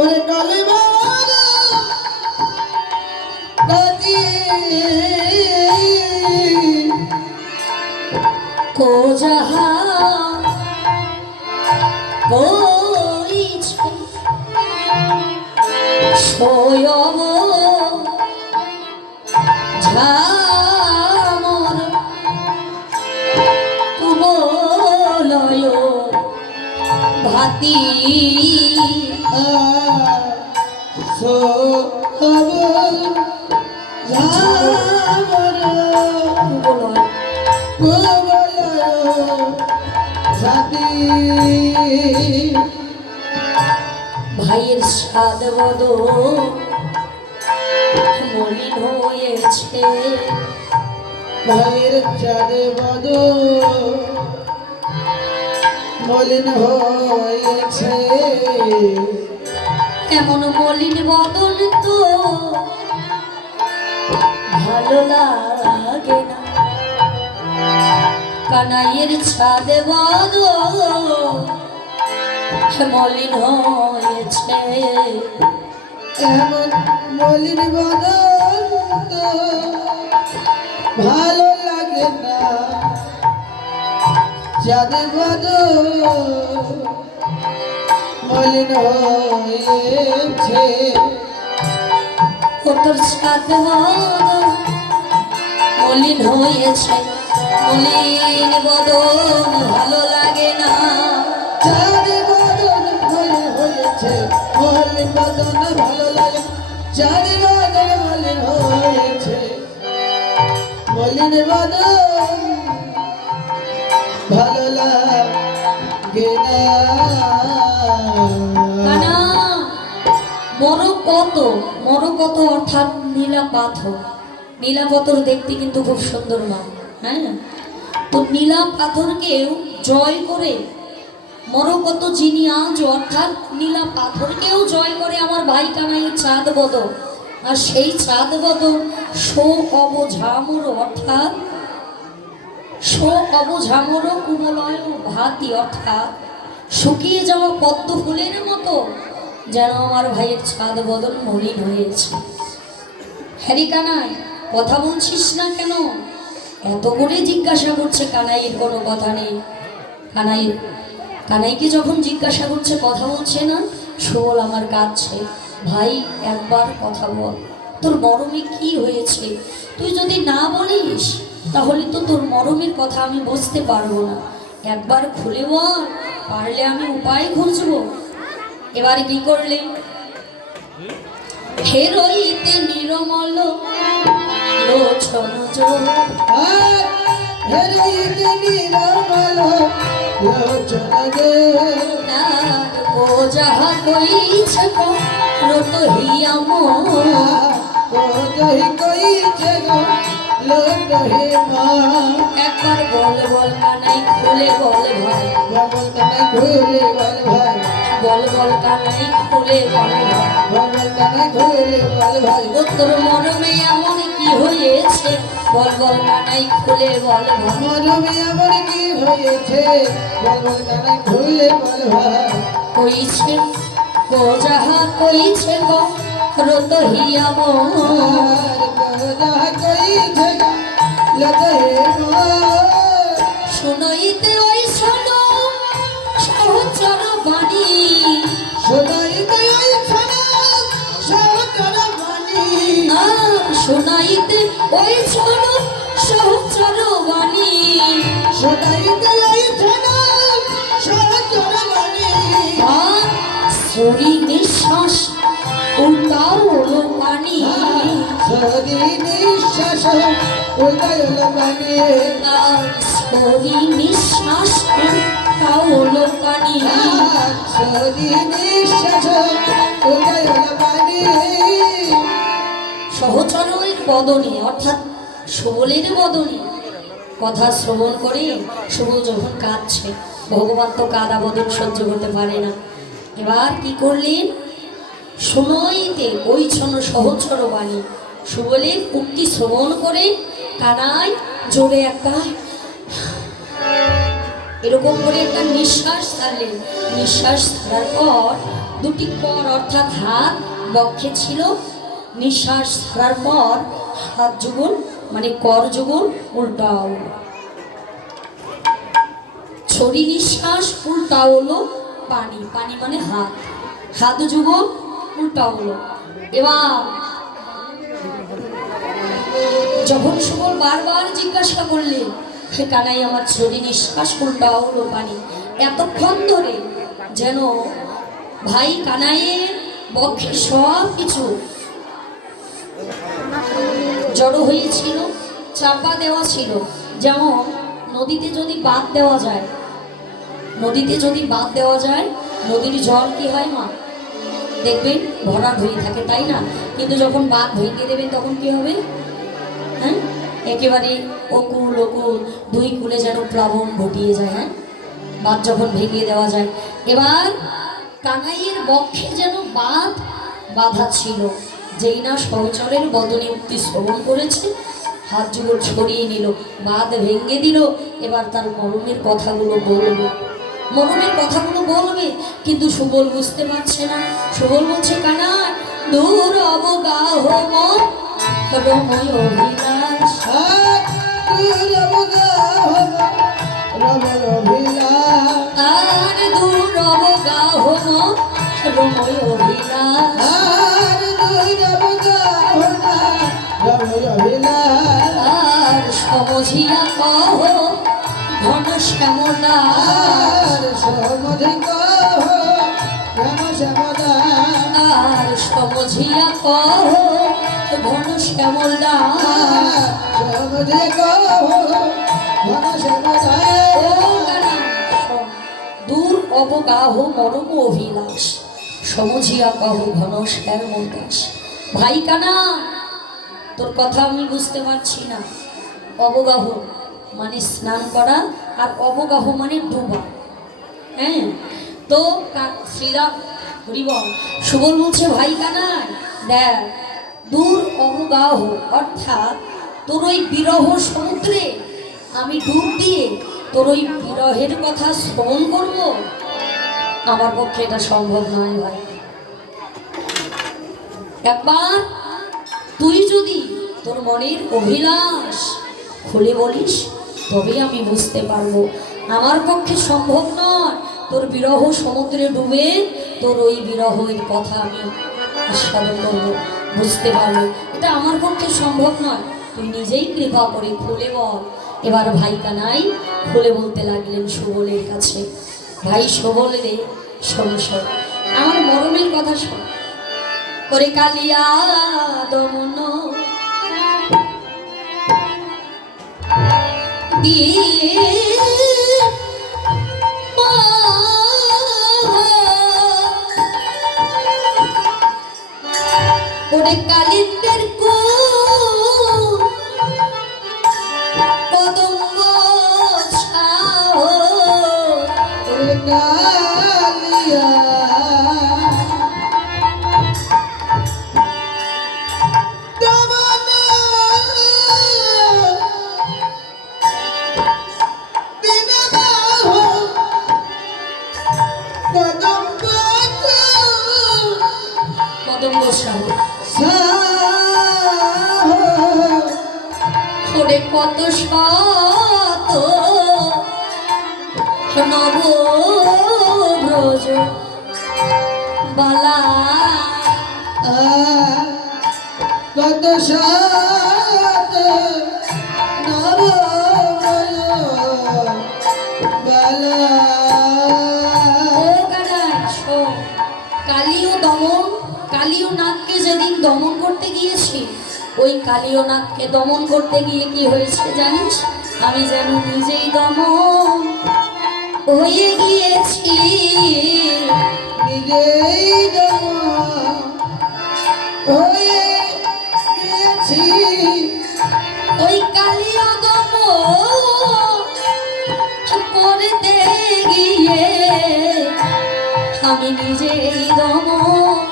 ওরে কালে মারা কাতি কো যাহা কইছে সয়ব ঝামর কুবলয় ভাতি সো হব ঝামর কুবলয় কুবলয় জাতি ভাইয়ের সাদ বদ মলিন হয়েছে, ভাইয়ের চাঁদে বদ মলিন হয়েছে। এমন মলিন বদন তো ভালো লাগে না, কানাইয়ের ছাদে বদ মলিন হয়েছে। এমন মলিন বদন তো ভালো লাগে না, চাঁদে বদ মলিন হয়েছে। ও তোর ছাদ বদ মলিন হয়েছে, মলিন বদন ভালো লাগে না, চাঁদে বদন মলিন হয়েছে, মলিন বদন ভালো লাগে। চাঁদে বদন মলিন হয়েছে, মলিন বদন ভালো লাগে না। কানা মরকত অর্থাৎ নীলা পাথর। নীলা পাথর দেখতে কিন্তু খুব সুন্দর মা। হ্যাঁ, তো নীলা পাথরকেও জয় করে মরকত যিনি আজ অর্থাৎ নীলা পাথরকেও জয় করে আমার ভাই কানাইয়ের চাঁদ বদন। আর সেই চাঁদ বদন শোক অবঝামর অর্থাৎ শো অবঝামর কুমলয় ভাতি, অর্থাৎ শুকিয়ে যাওয়া পদ্ম ফুলের মতো যেন আমার ভাইয়ের ছাদ বদন মলিন হয়েছে। হ্যারি কানাই, কথা বলছিস না কেন? এত করে জিজ্ঞাসা করছে, কানাইয়ের কোনো কথা নেই। কানাইকে যখন জিজ্ঞাসা করছে কথা বলছে না, শোল আমার কাঁদছে। ভাই একবার কথা বল, তোর মরমে কি হয়েছে? তুই যদি না বলিস তাহলে তো তোর মরমের কথা আমি বুঝতে পারবো না। একবার খুলে বল, পারলে আমি উপায় খুঁজবো। এবার কি করলে? হেরইতে নিরমল লোচন জোর, আর হেরইতে নিরমল লোচন জোর, তার গো যাহা কইছে রত হিয়া মোর। কোতহি কইছে গো লোকহে মা, একবার বল বল কানাই খুলে বল ভাই, বল কানাই খুলে বল ভাই, বল বল কানাই খুলে বল ভাই। বল কানাই খুলে বল ভাই, ও তোর মরমে এমন কি হয়েছে? বল বল কানাই খুলে বল ভাই। মরমে আমার কি হয়েছে? বল কানাই খুলে বল ভাই, কইছে গো যাহা কইছে গো রত হিয়া মোর। আর যাহা কইছে গো লোকহে মা, শুনইতে ওই শোনো সহচর বাণী, শোনাইতে ওই শোনা সহচর বাণী, আর শুনাইতে ওই শোনো সহচর বাণী। শোনাইতে ওই শোনা সহচর বাণী, আর সরি নিঃশ্বাস উল্টাও হলো পানি, সরি নিঃশ্বাস উদয় বাণী, আর সরি নিঃশ্বাস উল্টাও হলো পানি। সরি নিঃশ্বাস উদয় বাণী, সহচরের বদনে অর্থাৎ সুবলের বদনে কথা শ্রবণ করে সুবল যখন কাঁদছে, ভগবান তো কাঁদা বদন সহ্য করতে পারে না। এবার কি করলেন? শুনইতে ওই ছন সহচর বাণী, সুবলের উক্তি শ্রবণ করে কানাই জোরে একটা এরকম করে একটা নিঃশ্বাস ছাড়লেন। নিঃশ্বাস ছাড়ার পর দুটি কর অর্থাৎ হাত বক্ষে ছিল, নিঃশ্বাস ছাড়ার পর হাত যুগল মানে কর যুগল উল্টা হলো, ছড়ি নিঃশ্বাস উল্টা হলো পানি, পানি মানে হাত, হাত যুগল উল্টা হলো। এবার যখন সুবল বারবার জিজ্ঞাসা করলেন, হে কানাই আমার ছড়ি নিঃশ্বাস উল্টা হলো পানি, এতক্ষণ ধরে যেন ভাই কানাইয়ের বক্ষে সব কিছু জড়ো হয়েছিল, চাপা দেওয়া ছিল। যেমন নদীতে যদি বাঁধ দেওয়া যায়, নদীতে যদি বাঁধ দেওয়া যায় নদীর জল কি হয় মা? দেখবেন ভরাট হয়ে থাকে, তাই না? কিন্তু যখন বাঁধ ভেঙে দেবেন তখন কি হবে? হ্যাঁ, একেবারে অকুল অকুল দুই কূলে যেন প্লাবন ঘটিয়ে যায়। হ্যাঁ, বাঁধ যখন ভেঙে দেওয়া যায়। এবার কানাইয়ের বক্ষে যেন বাঁধ বাঁধা ছিল, যেই না সহচরের বদনে উক্তি শ্রবণ করেছে, হাত যুগল ছড়িয়ে নিল, বাঁধ ভেঙে দিল। এবার তার মরমের কথাগুলো বলবে, মরমের কথাগুলো বলবে, কিন্তু সুবল বুঝতে পারছে না। সুবল বলছে, কানা দূর অবগাহ মন রময় অভিলাষ, আর দূর অবগাহ মন রময় অভিলাষ, আর সমঝিয়া কহ ঘন শ্যামলা, আর সমঝিয়া কহ ঘন শ্যামলা। দূর অবগাহ মরম অভিলাষ, সমঝিয়া কহ ঘন শ্যামল দাস। ভাই কানা, তোর কথা আমি বুঝতে পারছি না। অবগাহ মানে স্নান করা, আর অবগাহ মানে ডুবা। হ্যাঁ, তো শ্রীরাম হরিবল সুবল বলছে, ভাই কানাই দেখ, দূর অবগাহ অর্থাৎ তোর ওই বিরহ সমুদ্রে আমি ডুব দিয়ে তোর ওই বিরহের কথা শ্রবণ করবো? আমার পক্ষে এটা সম্ভব নয় ভাই। একবার তুই যদি তোর মনের অভিলাষ খুলে বলিস তবেই আমি বুঝতে পারবো। আমার পক্ষে সম্ভব নয় তোর বিরহ সমুদ্রে ডুবে তোর ওই বিরহের কথা আমি আস্বাদন করবো, বুঝতে পারবো। এটা আমার পক্ষে সম্ভব নয়। তুই নিজেই কৃপা করে খুলে বল। এবার ভাই কানাই খুলে বলতে লাগলেন সুবলের কাছে, ভাই সুবল রে শোন শোন, আমার মরমের কথা শোন। ওরে কালিয়া দমন দিয়ে ওরে কালিন্দের কদম্ব ছাও ওরে কালিয়া দমন দিনে বাহু কদম্ব কদম্ব ছাও সাহো ওরে কত শত নব ব্রজ বালা কত সাত নব বালা ও গানাই শোন, কালীয় দমন, কালীয় নাগকে যেদিন দমন করতে গিয়েছি, ওই কালীয় নাগকে দমন করতে গিয়ে কি হয়েছে জানিস? আমি যেন নিজেই দমন হয়ে গিয়েছি। নিজেই দমন হয়ে গিয়েছি। ওই কালীয় দমন করতে গিয়ে আমি নিজেই দমন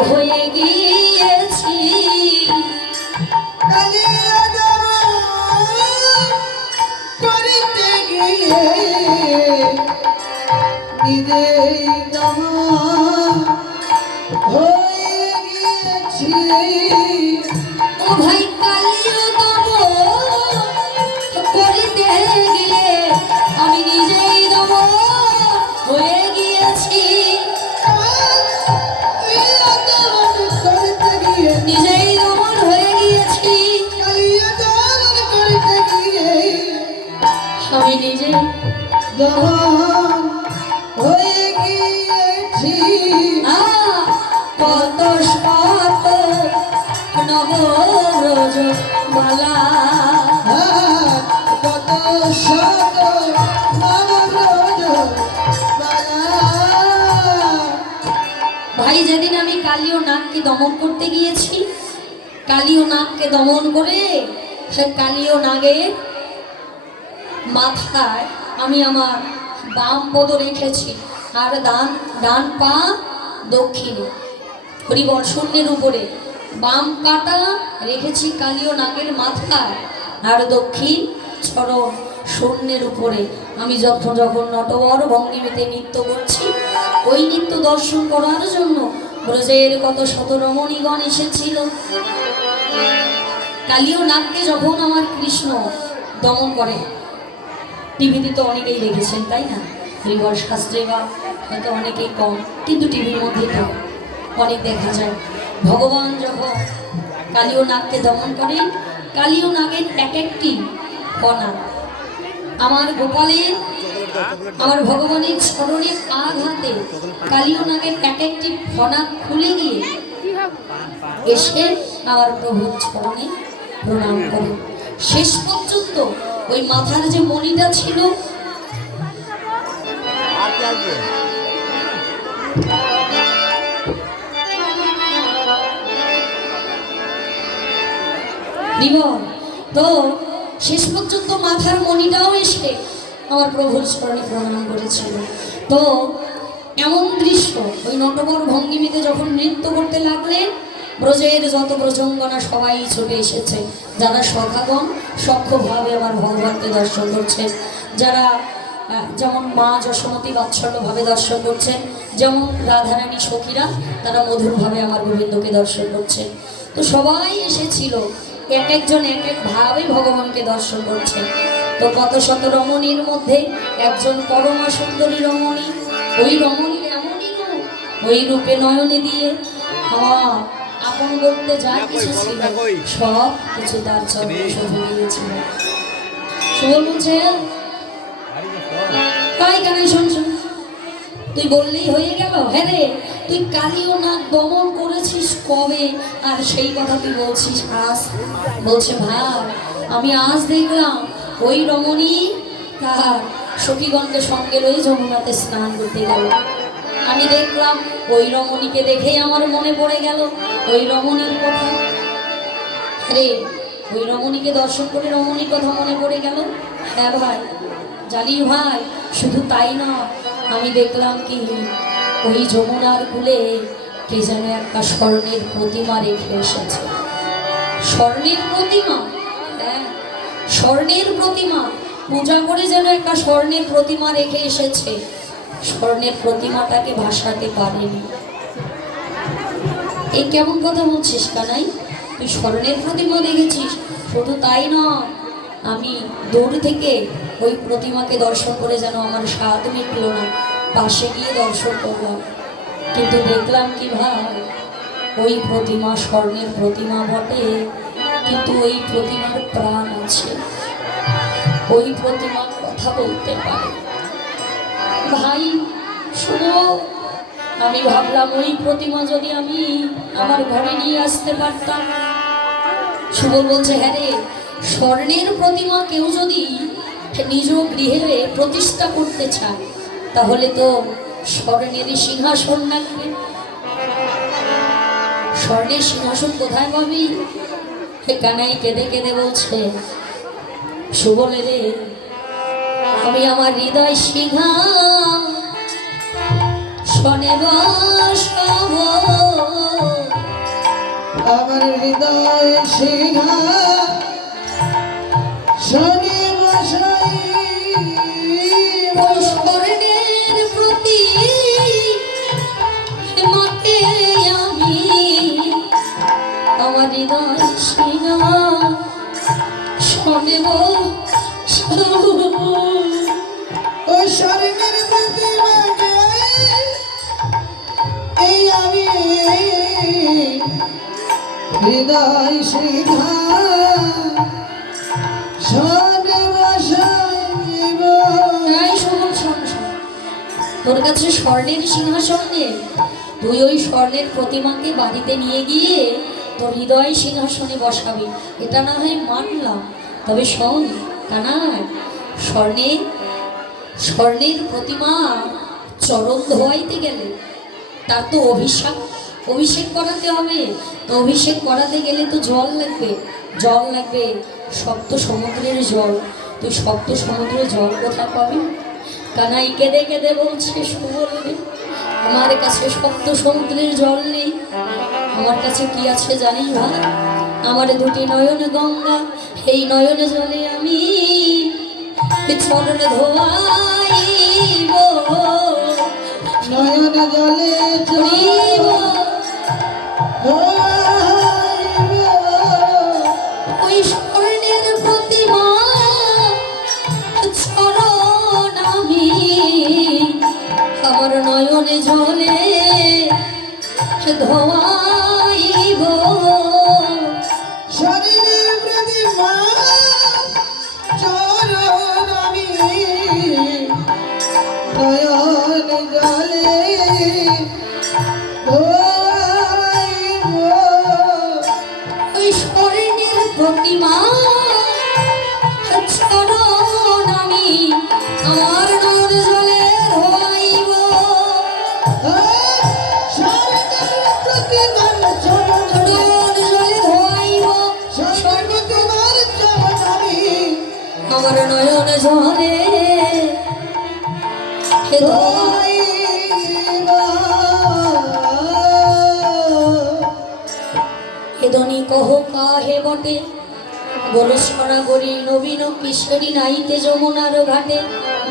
হয়ে গিয়েছি। কালিয়া দমন করিতে গিয়ে নিজেই দমন হয়ে গিয়েছি। ও ভাই কালীয় দমন করতে গিয়ে আমি নিজেই দমন হয়ে গিয়েছি। কালিয়া দমন করতে গিয়ে নিজেই দমন হয়ে গিয়েছি। কালিয়া দমন করতে গিয়ে আমি নিজেই দমন হয়ে গিয়েছি। কত শত নবরজ বালা কত শত নবরজ বালা। ভাই যেদিন আমি কালীয় নাগকে দমন করতে গিয়েছি, কালীয় নাগকে দমন করে সে কালীয় নাগের মাথায় আমি আমার বাম পদ রেখেছি আর ডান পা দক্ষিণে, হরিবল শূন্যের উপরে বাম পাটা রেখেছি কালীয় নাগের মাথায় আর দক্ষিণ চরণ শূন্যের উপরে। আমি যখন নটবর ভঙ্গিমিতে নৃত্য করছি, ওই নৃত্য দর্শন করার জন্য ব্রজের কত শত রমণীগণ এসেছিল। কালীয় নাগকে যখন আমার কৃষ্ণ দমন করে, টিভিতে তো অনেকেই দেখেছেন তাই না? হরিবল শাস্ত্রে বা হয়তো অনেকেই কম, কিন্তু টিভির মধ্যে তো অনেক দেখা যায়। ভগবান যখন কালীয় নাগকে দমন করেন, কালীয় নাগের এক একটি কণা আমার গোপালের, আমার ভগবানের স্মরণের আঘাতে কালীয় নাগের এক একটি ফনা খুলে গিয়ে এসে আমার প্রভুর চরণে প্রণাম করে। শেষ পর্যন্ত ওই মাথার যে মণিটা ছিল, তো শেষ পর্যন্ত মাথার মণিটাও এসে আমার প্রভুর চরণে প্রণাম করেছিল। তো এমন দৃশ্য ওই নটবর ভঙ্গিমিতে যখন নৃত্য করতে লাগলেন, ব্রজের যত ব্রজঙ্গনা সবাই ছুটে এসেছে, যারা সখাগণ সক্ষভাবে আমার ভগবানকে দর্শন করছেন, যারা যেমন মা যশোমতী বাৎসল্যভাবে দর্শন করছেন, যেমন রাধারানী সখীরা তারা মধুরভাবে আমার গোবিন্দকে দর্শন করছেন। তো সবাই এসেছিল, এক একজন এক এক ভাবে ভগবানকে দর্শন করছেন। তো কত শত রমণীর মধ্যে একজন পরমা সুন্দরী রমণী, ওই রমণীর এমনই রূপ, ওই রূপে নয়নে দিয়ে আমার আপন বলতে যা কিছু ছিল সব কিছু তার চরণে শোভে গিয়েছিল। সুবল বলছে, তাই কেন শোন শোন, তুই বললেই হয়ে গেল? হ্যাঁ রে, তুই কালীয় নাগ দমন করেছিস কবে, আর সেই কথা তুই বলছিস আজ? বলছে ভাই, আমি আজ দেখলাম ওই রমণী তার সখীগণকে সঙ্গে লই যমুনাতে স্নান করতে গেল। আমি দেখলাম ওই রমণীকে দেখেই আমার মনে পড়ে গেল ওই রমণীর কথা। আরে ওই রমণীকে দর্শন করে রমণীর কথা মনে পড়ে গেল। হ্যাঁ ভাই, জানিস ভাই, শুধু তাই না, আমি দেখলাম কি ওই যমুনার কূলে কে যেন একটা স্বর্ণের প্রতিমা রেখে এসেছে। স্বর্ণের প্রতিমা? হ্যাঁ, স্বর্ণের প্রতিমা পূজা করে যেন একটা স্বর্ণের প্রতিমা রেখে এসেছে। স্বর্ণের প্রতিমাটাকে ভাসাতে পারেনি। এই কেমন কথা বলছিস কানাই? তুই স্বর্ণের প্রতিমা দেখেছিস? শুধু তাই নয়, আমি দূর থেকে ওই প্রতিমাকে দর্শন করে যেন আমার স্বাদ মিটল না, পাশে গিয়ে দর্শন করলাম, কিন্তু দেখলাম কি ভাই, ওই প্রতিমা স্বর্ণের প্রতিমা বটে, কিন্তু ওই প্রতিমার প্রাণ আছে, ওই প্রতিমা কথা বলতে পারে। ভাই শুনো, আমি ভাবলাম ওই প্রতিমা যদি আমি আমার ঘরে নিয়ে আসতে পারতাম। সুবল বলছে, হ্যাঁ রে, স্বর্ণের প্রতিমা কেউ যদি নিজ গৃহে প্রতিষ্ঠা করতে চায় তাহলে তো স্বর্ণের সিংহাসন লাগবে। স্বর্ণের সিংহাসন কোথায় পাবি? কানাই কেঁদে কেঁদে বলছে, সুবলে রে, আমি আমার হৃদয় সিংহাসনে বসাবো, আমার হৃদয় সিংহাসনে বসাইব, স্বর্ণের প্রতি মাকে আমি আমার হৃদয় সিংহাসনে বসাবো। ওই স্বর্ণের প্রতিমাকে এই আমি হৃদয় সিংহাসনে বসাইব। তোর কাছে স্বর্ণের সিংহাসন নেই, তুই ওই স্বর্ণের প্রতিমাকে বাড়িতে নিয়ে গিয়ে তোর হৃদয় সিংহাসনে বসাবি, এটা না হয় মানলাম, তবে শোন কানাই, স্বর্ণের প্রতিমা চরণ ধোয়াইতে গেলে তার তো অভিষেক করাতে হবে। তো অভিষেক করাতে গেলে তো জল লাগবে, সপ্ত সমুদ্রের জল। তুই সপ্ত সমুদ্রের জল কোথায় পাবি? কানাই কেঁদে কেঁদে বলছে, সুবলে, আমার কাছে সপ্ত সমুদ্রের জল নেই, আমার কাছে কি আছে জানিস ভাই? আমার দুটি নয়ন গঙ্গা, এই নয়ন জলে আমি চরণ ধোয়াইব, নয়ন জলে ধোয়াইব। ওই স্বর্ণের প্রতিমা চরণ আমি আমার নয়নে জলে ধোয়াইব। শরীরের প্রতিমা চরণ আমি নয়ন জলে ধোয়াইব। ওই স্বর্ণের প্রতিমা চরণ আমি আমার নয়ন জলে ধোয়াইব। শরীরের প্রতিমা চরণ জলে ধোয়াইব, তোমার চরণ আমি আমার নয়ন জলে ধোয়াইব। কহ কাহে বটে গোলসরা গরি নবীন কিশোরী নাইতে যমুনার ঘাটে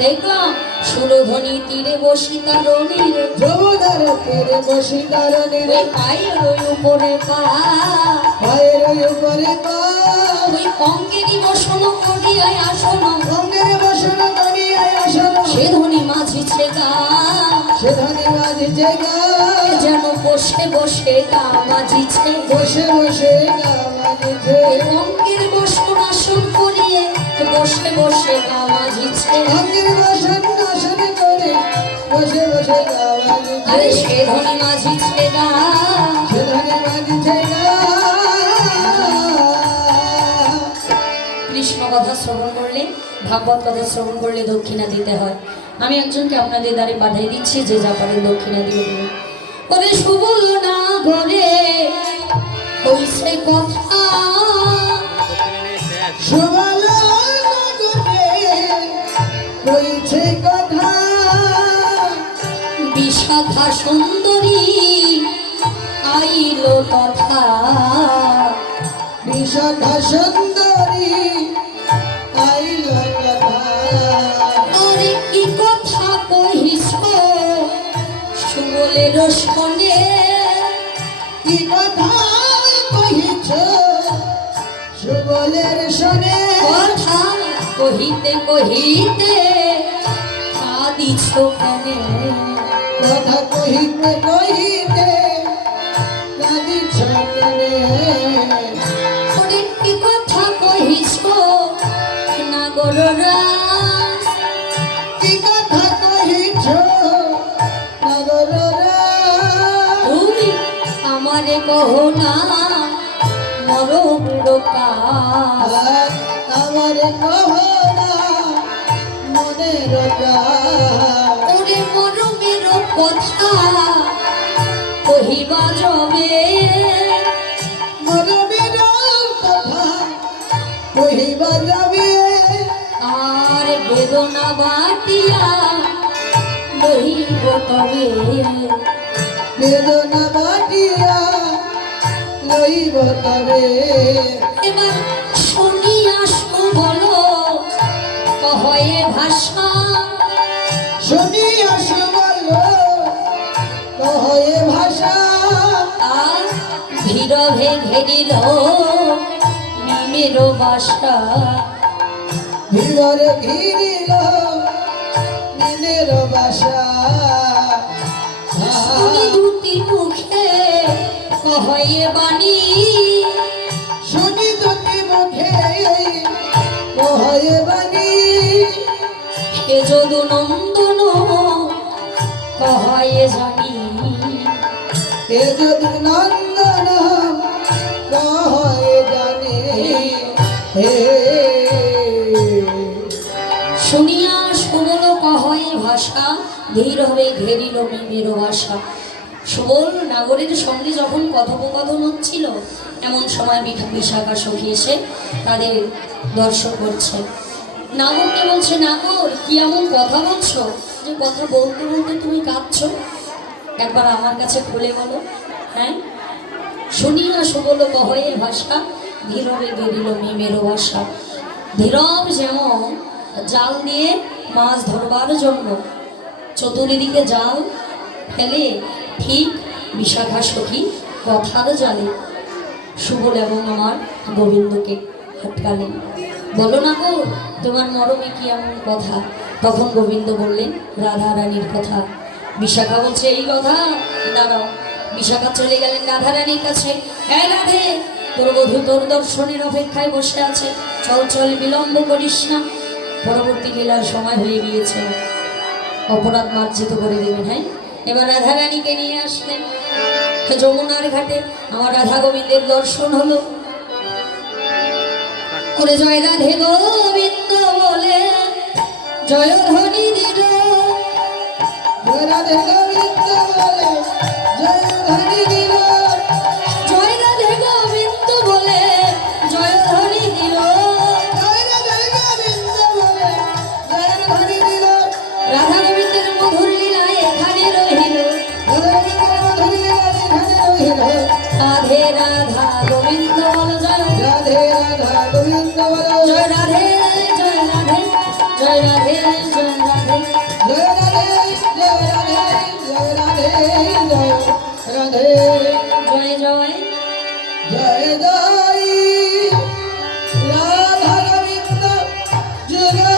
দেখলাম সুরধ্বনি তীরে বসি তারণীর যমুনার তীরে বসি তারণীর ওই পায়ের ওই উপরে পা পায়ের উপরে পা ওই অঙ্গেরই বসন করিয়ায় আসন অঙ্গের বসন করিয়ায় আসন সে ধ্বনি মাঝিছে গা সে ধ্বনি বাজিছে গা যেন বসে বসে গা মাঝিছে বসে বসে গা বাজিছে ওই অঙ্গের বসন আসন করিয়ে বসে বসে গা মাঝিছে অঙ্গের বসন আসন করে বসে বসে গা বাজিছে আরে সে ধ্বনি মাঝিছে গা সে ধ্বনি বাজিছে গা কৃষ্ণ কথা শ্রবণ করলে ভাগবত কথা শ্রবণ করলে দক্ষিণা দিতে হয়। আমি একজনকে আপনাদের দ্বারে পাঠিয়ে দিচ্ছি, যে যা পারেন দক্ষিণা দিয়ে দেবেন। ওরে সুবল না করে হইছে কথা সুবল নগরে কইছে কথা বিশাখা সুন্দরী আইলো তথা বিশাখা সুন্দরী আইল কথা আরে কি কথা কহিস সুবলের শোনে কি কথা কহিছ সুবলের শোনে কথা কহিতে কহিতে কাঁদিছ কেনে কথা কহিতে কহিতে কাঁদিছ কেনে ওরে কি কথা কহিস নাগররা কি কথা কহিছ নগররা তুমি আমারে কহো না মরমের কাজ আমার কহনা মনের ওরে মরমের কথা কহিবা যাবে মরমের কথা কহিবা যাবে আর বেদনা বাটিয়া লইব তবে বেদনা বাটিয়া লইব তবে এবার শুনিয়া বলো কহয়ে ভাষা শুনিয়া সুবল কহে ভাষা আর ধীরভে ঘেরিল নিমের বাসা ভিতরে ঘিরিল নিনের বাসা শুনি দুটি মুখে কহয়ে বাণী শুনি দুটি মুখে কহে বাণী হে যদু নন্দন কহয়ে জানি এ যদি নন্দন কহে জানে হে শুনিয়া সুবল কহয়ে ভাষা ধীর হবে ঘেরিল মিমের বাসা। সুবল নাগরের সঙ্গে যখন কথোপকথন হচ্ছিল, এমন সময় বিশাখা সখী এসে তাদের দর্শন করছে। নাগরকে বলছে, নাগর কি এমন কথা বলছো যে কথা বলতে বলতে তুমি কাঁদছো? একবার আমার কাছে খুলে বলো। হ্যাঁ, শুনিয়া সুবল কহয়ে ভাষা ধীরবে গেরিল মিমের বাসা। ধীরব যেমন জাল দিয়ে মাছ ধরবার জন্য চতুর্দিকে জাল ফেলে, ঠিক বিশাখা সখী কথার জালে সুবল এবং আমার গোবিন্দকে আটকালেন। বলো না গো, তোমার মরমে কি এমন কথা? তখন গোবিন্দ বললেন, রাধা রানীর কথা। বিশাখা বলছে, এই কথা? দাঁড়াও। বিশাখা চলে গেলেন রাধা রানীর কাছে। হ্যাঁ রাধে, তোর বধূ তোর দর্শনের অপেক্ষায় বসে আছে, চল চল, বিলম্ব করিস না, পরবর্তী লীলার সময় হয়ে গিয়েছে, অপরাধ মার্জিত করে দেবেন। হ্যাঁ, এবার রাধা রানীকে নিয়ে আসলেন যমুনার ঘাটে। আমার রাধা গোবিন্দের দর্শন হলো। করে জয় রাধে গোবিন্দ বলে জয় ধ্বনি দিল। রাধে গোবিন্দ বলে জয় ধ্বনি দিল জয় রাধে গোবিন্দ বলে জয় ধ্বনি দিল। জয় রাধে গোবিন্দ বলে জয় ধ্বনি দিল রাধা গোবিন্দের মধুর লীলা এখানে রহিল। গোবিন্দের মধুর লীলা এখানে রহিল। রাধে রাধা গোবিন্দ বল জয় রাধে রাধা গোবিন্দ বল জয় রাধে জয় রাধে জয় রাধে জয় রাধে জয় রাধে জয় রাধে জয় রাধে জয় রাধে জয় জয় জয় জয় রাধা গোবিন্দ জুগা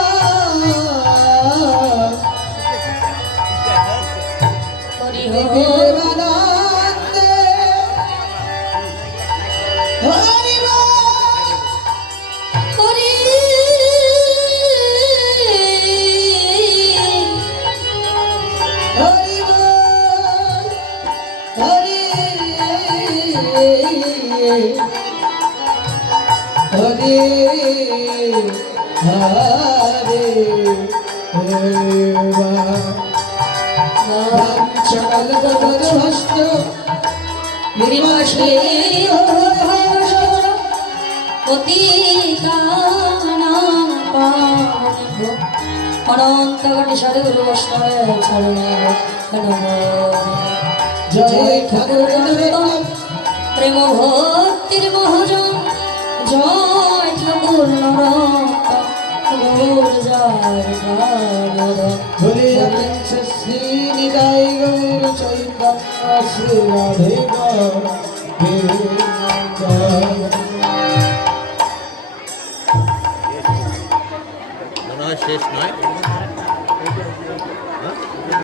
হরি বিবেকানন্দে হরি বল হরি হরি বল হরি হরি সকল ভষ্ট বিমাশে অতি কানাম পাবন অনন্ত গণেশ গুরু বৈষ্ণব চরণে জয় ঠাকুর প্রেম ভক্তির মহাজন জয় ঠাকুর গৌর জয় হরি শ্রী নিতাই গৌর চৈতন্য শ্রী রাধে মনে হয় শেষ নয়